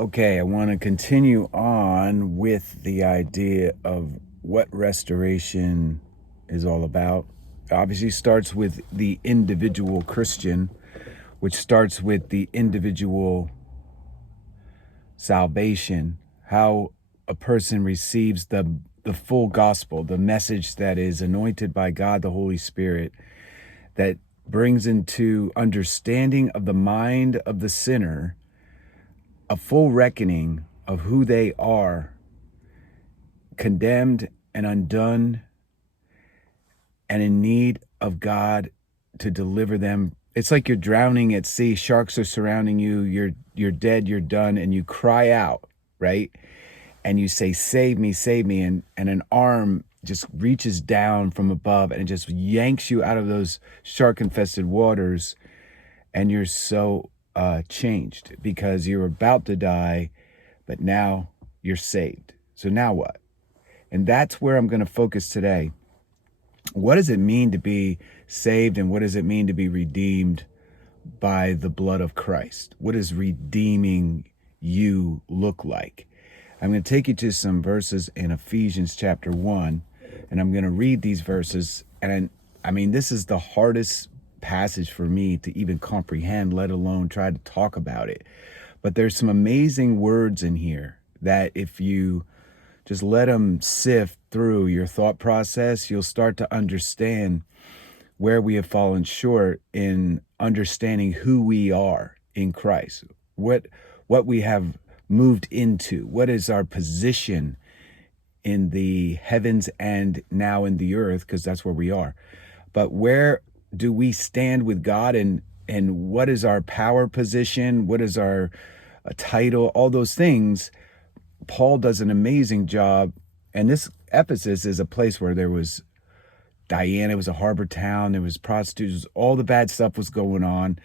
Okay, I want to continue on with the idea of what restoration is all about. It obviously starts with the individual Christian, which starts with the individual salvation, how a person receives the full gospel, the message that is anointed by God the Holy Spirit, that brings into understanding of the mind of the sinner a full reckoning of who they are, condemned and undone and in need of God to deliver them. It's like you're drowning at sea, sharks are surrounding you, you're dead, you're done, and you cry out, right? And you say, save me, and an arm just reaches down from above and it just yanks you out of those shark-infested waters, and you're so changed because you're about to die, but now you're saved. So now what? And that's where I'm going to focus today. What does it mean to be saved, and what does it mean to be redeemed by the blood of Christ? What does redeeming you look like? I'm going to take you to some verses in Ephesians chapter 1, and I'm going to read these verses. And I mean, this is the hardest passage for me to even comprehend, let alone try to talk about it. But there's some amazing words in here that if you just let them sift through your thought process, you'll start to understand where we have fallen short in understanding who we are in Christ, what we have moved into, what is our position in the heavens and now in the earth, because that's where we are. But where do we stand with God, and what is our power position? What is our title? All those things. Paul does an amazing job. And this Ephesus is a place where there was Diana, it was a harbor town, there was prostitutes, all the bad stuff was going on.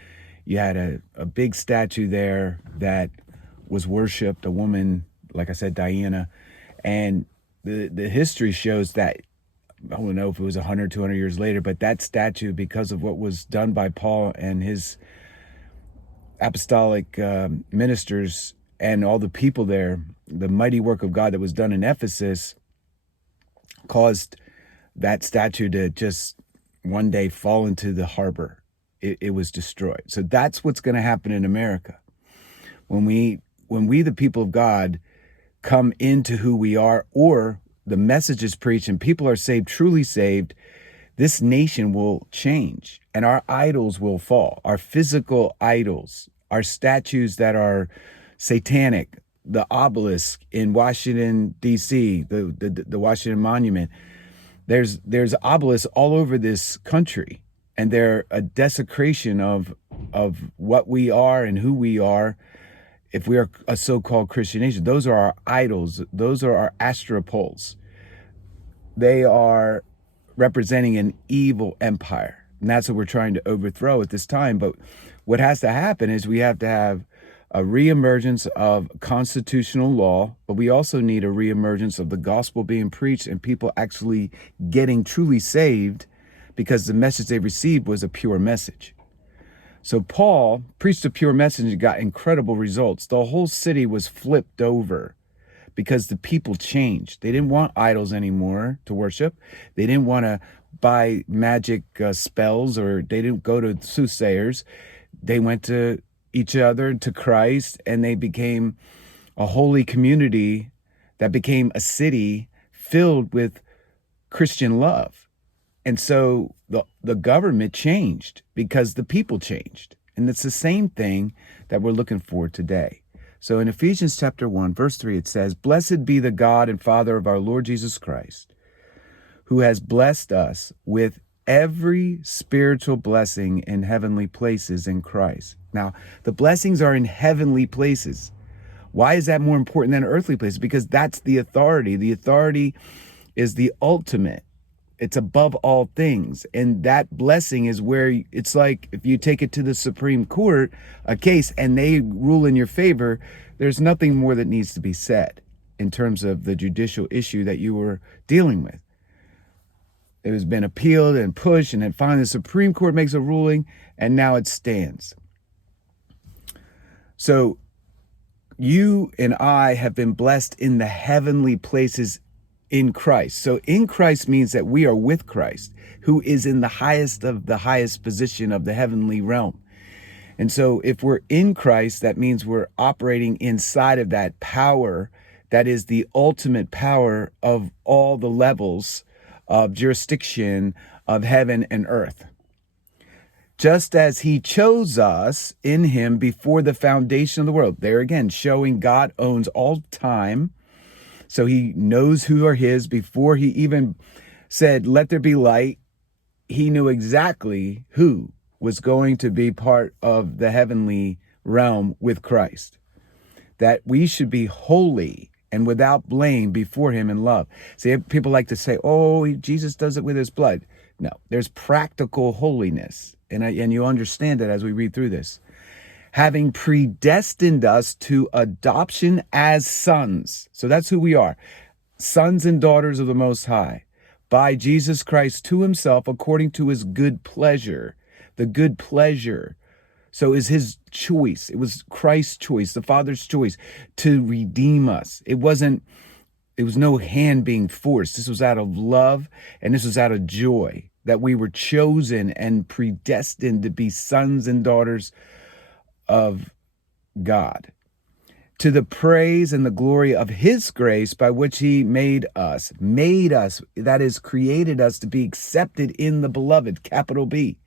You had a big statue there that was worshipped, a woman, like I said, Diana. And the history shows that, I don't know if it was 100, 200 years later, but that statue, because of what was done by Paul and his apostolic ministers and all the people there, the mighty work of God that was done in Ephesus caused that statue to just one day fall into the harbor. It was destroyed. So that's what's going to happen in America. When we, the people of God, come into who we are, or the message is preached and people are saved, truly saved, this nation will change and our idols will fall. Our physical idols, our statues that are satanic, the obelisk in Washington, D.C., the Washington Monument. There's obelisks all over this country, and they're a desecration of what we are and who we are. If we are a so-called Christian nation, those are our idols. Those are our astropoles. They are representing an evil empire. And that's what we're trying to overthrow at this time. But what has to happen is we have to have a reemergence of constitutional law, but we also need a reemergence of the gospel being preached and people actually getting truly saved, because the message they received was a pure message. So Paul preached a pure message and got incredible results. The whole city was flipped over because the people changed. They didn't want idols anymore to worship. They didn't want to buy magic spells, or they didn't go to soothsayers. They went to each other, to Christ, and they became a holy community that became a city filled with Christian love. And so the government changed because the people changed. And it's the same thing that we're looking for today. So in Ephesians chapter 1, verse 3, it says, "Blessed be the God and Father of our Lord Jesus Christ, who has blessed us with every spiritual blessing in heavenly places in Christ." Now, the blessings are in heavenly places. Why is that more important than earthly places? Because that's the authority. The authority is the ultimate. It's above all things. And that blessing is where it's like if you take it to the Supreme Court, a case, and they rule in your favor, there's nothing more that needs to be said in terms of the judicial issue that you were dealing with. It has been appealed and pushed, and then finally the Supreme Court makes a ruling, and now it stands. So you and I have been blessed in the heavenly places in Christ. So in Christ means that we are with Christ, who is in the highest of the highest position of the heavenly realm. And so if we're in Christ, that means we're operating inside of that power that is the ultimate power of all the levels of jurisdiction of heaven and earth. Just as he chose us in him before the foundation of the world. There again, showing God owns all time. So he knows who are his. Before he even said, let there be light, he knew exactly who was going to be part of the heavenly realm with Christ. That we should be holy and without blame before him in love. See, people like to say, oh, Jesus does it with his blood. No, there's practical holiness. And you understand it as we read through this. Having predestined us to adoption as sons. So that's who we are. Sons and daughters of the Most High. By Jesus Christ to himself according to his good pleasure. The good pleasure. So is his choice. It was Christ's choice, the Father's choice to redeem us. It was no hand being forced. This was out of love and this was out of joy that we were chosen and predestined to be sons and daughters of God. To the praise and the glory of his grace by which he made us, that is, created us to be accepted in the beloved, capital B.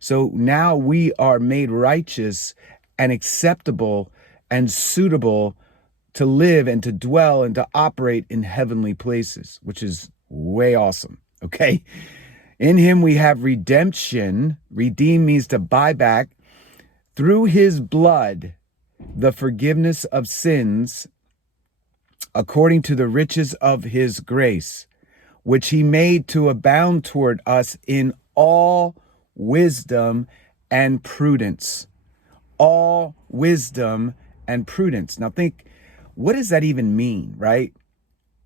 So now we are made righteous and acceptable and suitable to live and to dwell and to operate in heavenly places, which is way awesome, okay? In him we have redemption. Redeem means to buy back. Through his blood, the forgiveness of sins, according to the riches of his grace, which he made to abound toward us in all wisdom and prudence. All wisdom and prudence. Now think, what does that even mean, right?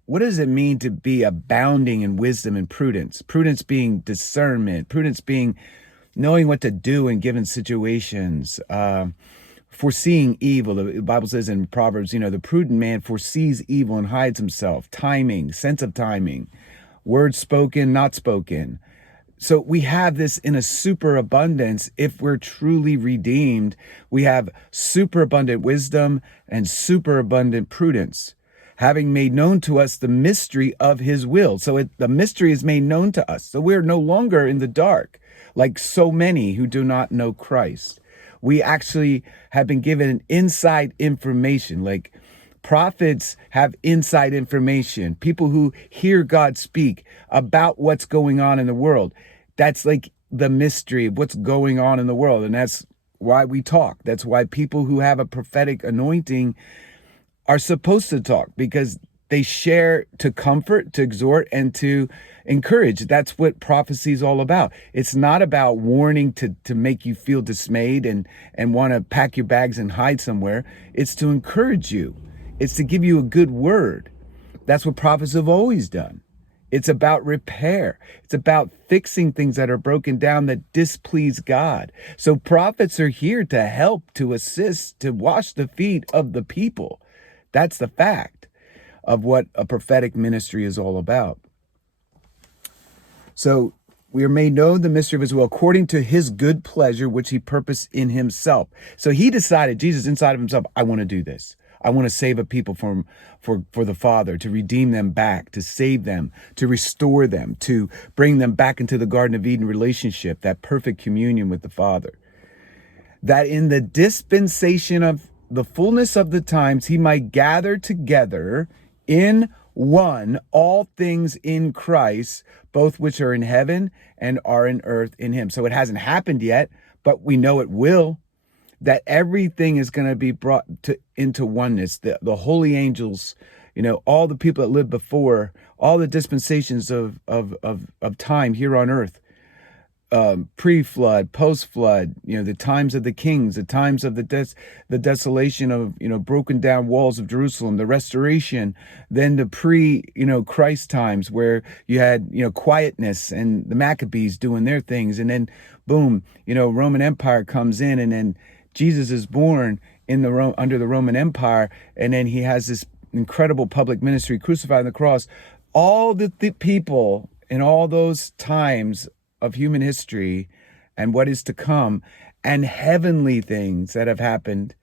What does it mean to be abounding in wisdom and prudence? Prudence being discernment. Prudence being knowing what to do in given situations. Foreseeing evil. The Bible says in Proverbs, the prudent man foresees evil and hides himself. Timing, sense of timing. Words spoken, not spoken. So we have this in a superabundance. If we're truly redeemed, we have superabundant wisdom and superabundant prudence, having made known to us the mystery of his will. So the mystery is made known to us. So we're no longer in the dark, like so many who do not know Christ. We actually have been given inside information, like prophets have inside information. People who hear God speak about what's going on in the world. That's like the mystery of what's going on in the world. And that's why we talk. That's why people who have a prophetic anointing are supposed to talk, because they share to comfort, to exhort, and to encourage. That's what prophecy is all about. It's not about warning to make you feel dismayed and want to pack your bags and hide somewhere. It's to encourage you. It's to give you a good word. That's what prophets have always done. It's about repair. It's about fixing things that are broken down that displease God. So prophets are here to help, to assist, to wash the feet of the people. That's the fact of what a prophetic ministry is all about. So we are made known the mystery of his will according to his good pleasure, which he purposed in himself. So he decided, Jesus inside of himself, I want to do this. I want to save a people for the Father, to redeem them back, to save them, to restore them, to bring them back into the Garden of Eden relationship, that perfect communion with the Father. That in the dispensation of the fullness of the times, he might gather together in one all things in Christ, both which are in heaven and are in earth in him. So it hasn't happened yet, but we know it will. That everything is going to be brought into oneness. The holy angels, all the people that lived before, all the dispensations of time here on earth, pre-flood, post-flood, the times of the kings, the times of the desolation of, broken down walls of Jerusalem, the restoration, then the Christ times where you had, quietness and the Maccabees doing their things. And then boom, Roman Empire comes in, and then Jesus is born in the under the Roman Empire, and then he has this incredible public ministry, crucified on the cross. All the people in all those times of human history and what is to come and heavenly things that have happened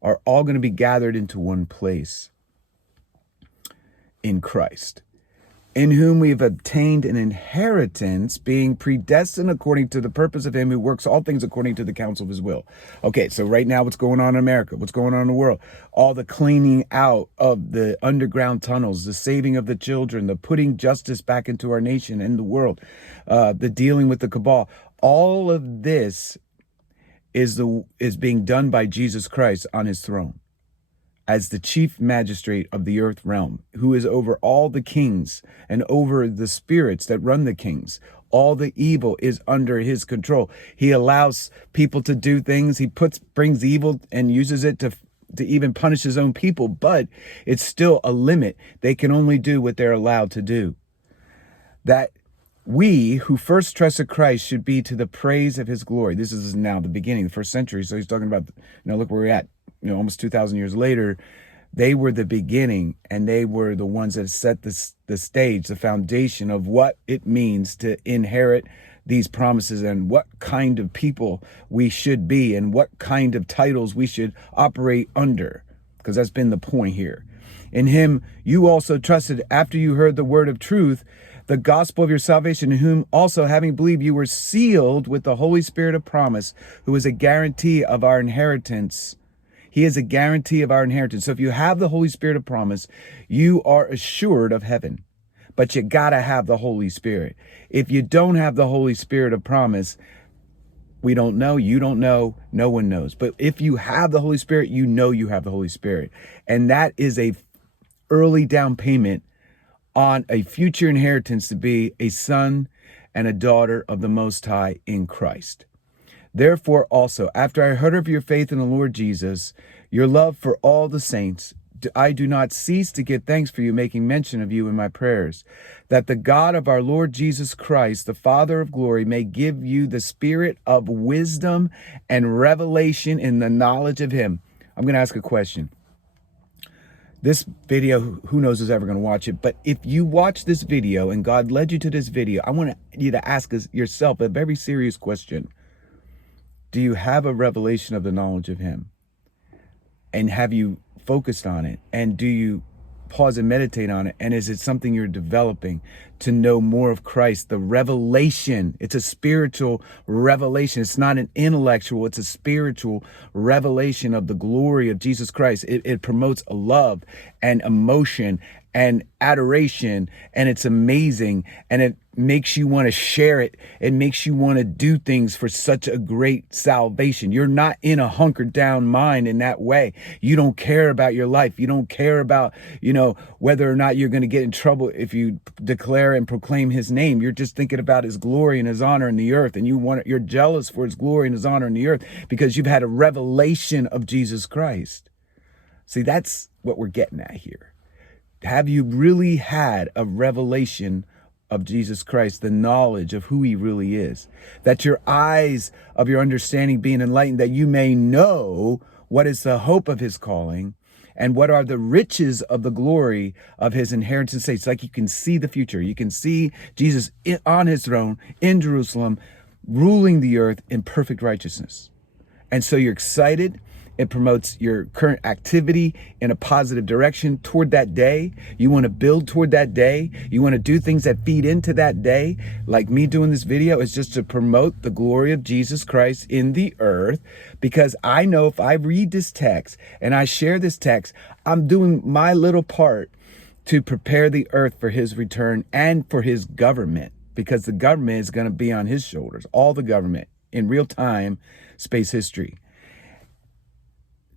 are all going to be gathered into one place in Christ, in whom we have obtained an inheritance, being predestined according to the purpose of him who works all things according to the counsel of his will. Okay, so right now, what's going on in America? What's going on in the world? All the cleaning out of the underground tunnels, the saving of the children, the putting justice back into our nation and the world, the dealing with the cabal. All of this is being done by Jesus Christ on his throne, as the chief magistrate of the earth realm, who is over all the kings and over the spirits that run the kings. All the evil is under his control. He allows people to do things. He brings evil and uses it to even punish his own people, but it's still a limit. They can only do what they're allowed to do. That we who first trusted Christ should be to the praise of his glory. This is now the beginning, the first century. So he's talking about, look where we're at. Almost 2,000 years later, they were the beginning, and they were the ones that set the stage, the foundation of what it means to inherit these promises and what kind of people we should be and what kind of titles we should operate under, because that's been the point here. In him, you also trusted after you heard the word of truth, the gospel of your salvation, in whom also, having believed, you were sealed with the Holy Spirit of promise, who is a guarantee of our inheritance. He is a guarantee of our inheritance. So if you have the Holy Spirit of promise, you are assured of heaven. But you got to have the Holy Spirit. If you don't have the Holy Spirit of promise, we don't know, you don't know, no one knows. But if you have the Holy Spirit, you know you have the Holy Spirit. And that is a early down payment on a future inheritance to be a son and a daughter of the Most High in Christ. Therefore also, after I heard of your faith in the Lord Jesus, your love for all the saints, I do not cease to give thanks for you, making mention of you in my prayers, that the God of our Lord Jesus Christ, the Father of glory, may give you the spirit of wisdom and revelation in the knowledge of him. I'm going to ask a question. This video, who knows who's ever going to watch it, but if you watch this video and God led you to this video, I want you to ask yourself a very serious question. Do you have a revelation of the knowledge of him? And have you focused on it? And do you pause and meditate on it? And is it something you're developing to know more of Christ? The revelation, it's a spiritual revelation. It's not an intellectual, it's a spiritual revelation of the glory of Jesus Christ. It promotes a love and emotion and adoration, and it's amazing, and it makes you want to share it. It makes you want to do things for such a great salvation. You're not in a hunkered down mind in that way. You don't care about your life. You don't care about, whether or not you're going to get in trouble if you declare and proclaim his name. You're just thinking about his glory and his honor in the earth, and you're jealous for his glory and his honor in the earth because you've had a revelation of Jesus Christ. See, that's what we're getting at here. Have you really had a revelation of Jesus Christ, the knowledge of who he really is? That your eyes of your understanding being enlightened, that you may know what is the hope of his calling and what are the riches of the glory of his inheritance. It's like you can see the future. You can see Jesus on his throne in Jerusalem, ruling the earth in perfect righteousness. And so you're excited. It promotes your current activity in a positive direction toward that day. You want to build toward that day. You want to do things that feed into that day. Like me doing this video is just to promote the glory of Jesus Christ in the earth. Because I know if I read this text and I share this text, I'm doing my little part to prepare the earth for his return and for his government. Because the government is going to be on his shoulders. All the government in real time, space history.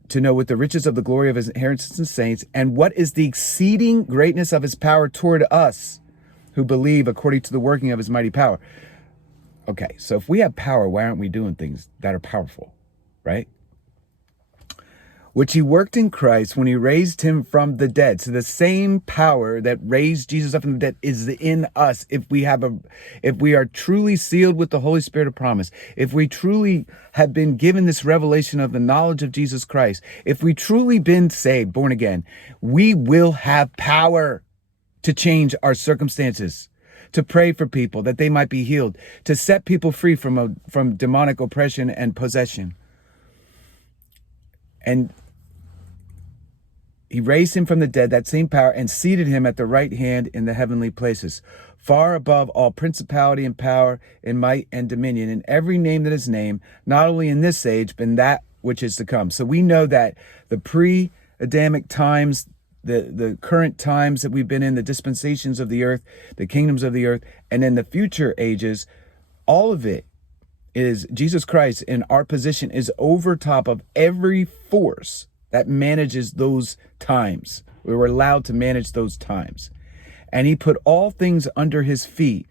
To know what the riches of the glory of his inheritance in saints, and what is the exceeding greatness of his power toward us who believe according to the working of his mighty power. Okay, so if we have power, why aren't we doing things that are powerful, right? which he worked in Christ when he raised him from the dead. So the same power that raised Jesus up from the dead is in us. If we are truly sealed with the Holy Spirit of promise, if we truly have been given this revelation of the knowledge of Jesus Christ, if we truly been saved, born again, we will have power to change our circumstances, to pray for people that they might be healed, to set people free from demonic oppression and possession. And he raised him from the dead, that same power, and seated him at the right hand in the heavenly places, far above all principality and power and might and dominion, in every name that is named, not only in this age, but in that which is to come. So we know that the pre-Adamic times, the current times that we've been in, the dispensations of the earth, the kingdoms of the earth, and in the future ages, all of it is Jesus Christ in our position is over top of every force that manages those times. We were allowed to manage those times. And he put all things under his feet,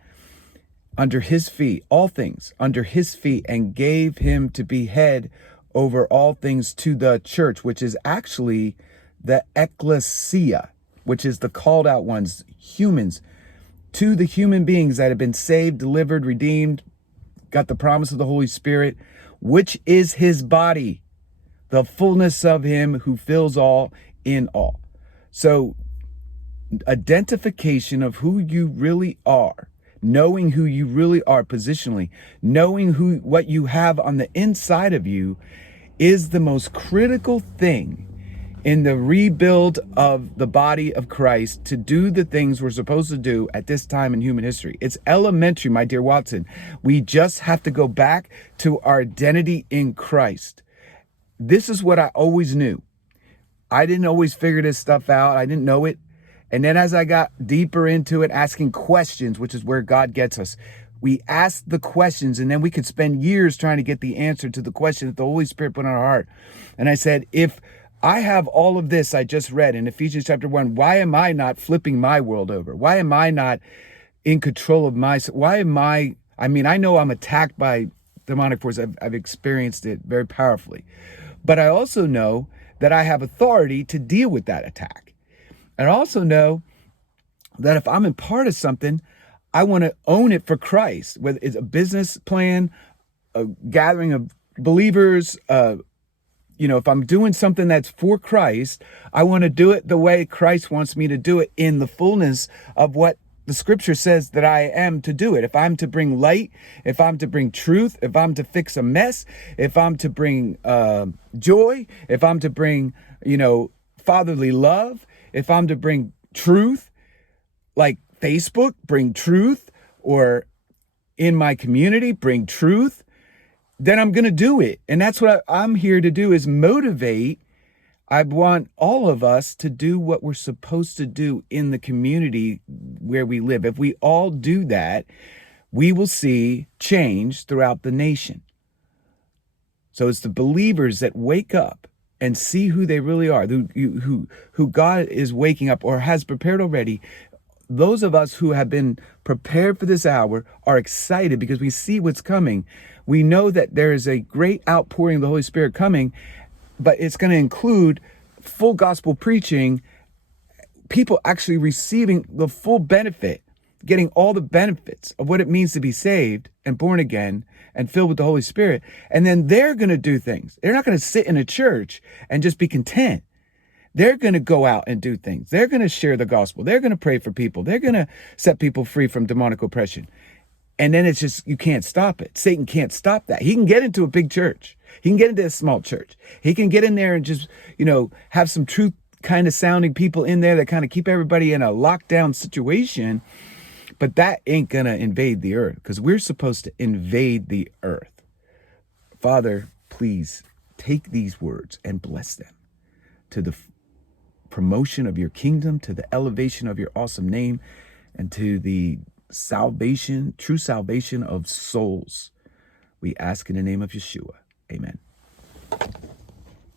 all things under his feet, and gave him to be head over all things to the church, which is actually the ecclesia, which is the called out ones, humans, to the human beings that have been saved, delivered, redeemed, got the promise of the Holy Spirit, which is his body, the fullness of him who fills all in all. So identification of who you really are, knowing who you really are positionally, knowing what you have on the inside of you is the most critical thing in the rebuild of the body of Christ to do the things we're supposed to do at this time in human history. It's elementary, my dear Watson. We just have to go back to our identity in Christ. This is what I always knew. I didn't always figure this stuff out. I didn't know it. And then as I got deeper into it, asking questions, which is where God gets us. We ask the questions, and then we could spend years trying to get the answer to the question that the Holy Spirit put on our heart. And I said, if I have all of this I just read in Ephesians chapter 1, why am I not flipping my world over? Why am I not in control of I know I'm attacked by demonic force. I've experienced it very powerfully. But I also know that I have authority to deal with that attack. And I also know that if I'm in part of something, I want to own it for Christ, whether it's a business plan, a gathering of believers, if I'm doing something that's for Christ, I want to do it the way Christ wants me to do it in the fullness of what the scripture says that I am to do it. If I'm to bring light, if I'm to bring truth, if I'm to fix a mess, if I'm to bring joy, if I'm to bring, fatherly love, if I'm to bring truth, like Facebook, bring truth, or in my community, bring truth, then I'm going to do it. And that's what I'm here to do, is motivate. I want all of us to do what we're supposed to do in the community where we live. If we all do that, we will see change throughout the nation. So it's the believers that wake up and see who they really are, who God is waking up or has prepared already. Those of us who have been prepared for this hour are excited because we see what's coming. We know that there is a great outpouring of the Holy Spirit coming, but it's going to include full gospel preaching, people actually receiving the full benefit, getting all the benefits of what it means to be saved and born again and filled with the Holy Spirit. And then they're going to do things. They're not going to sit in a church and just be content. They're going to go out and do things. They're going to share the gospel. They're going to pray for people. They're going to set people free from demonic oppression. And then it's just, you can't stop it. Satan can't stop that. He can get into a big church. He can get into a small church. He can get in there and just, have some truth kind of sounding people in there that kind of keep everybody in a lockdown situation. But that ain't going to invade the earth, because we're supposed to invade the earth. Father, please take these words and bless them to the promotion of your kingdom, to the elevation of your awesome name, and to the salvation, true salvation of souls. We ask in the name of Yeshua. Amen.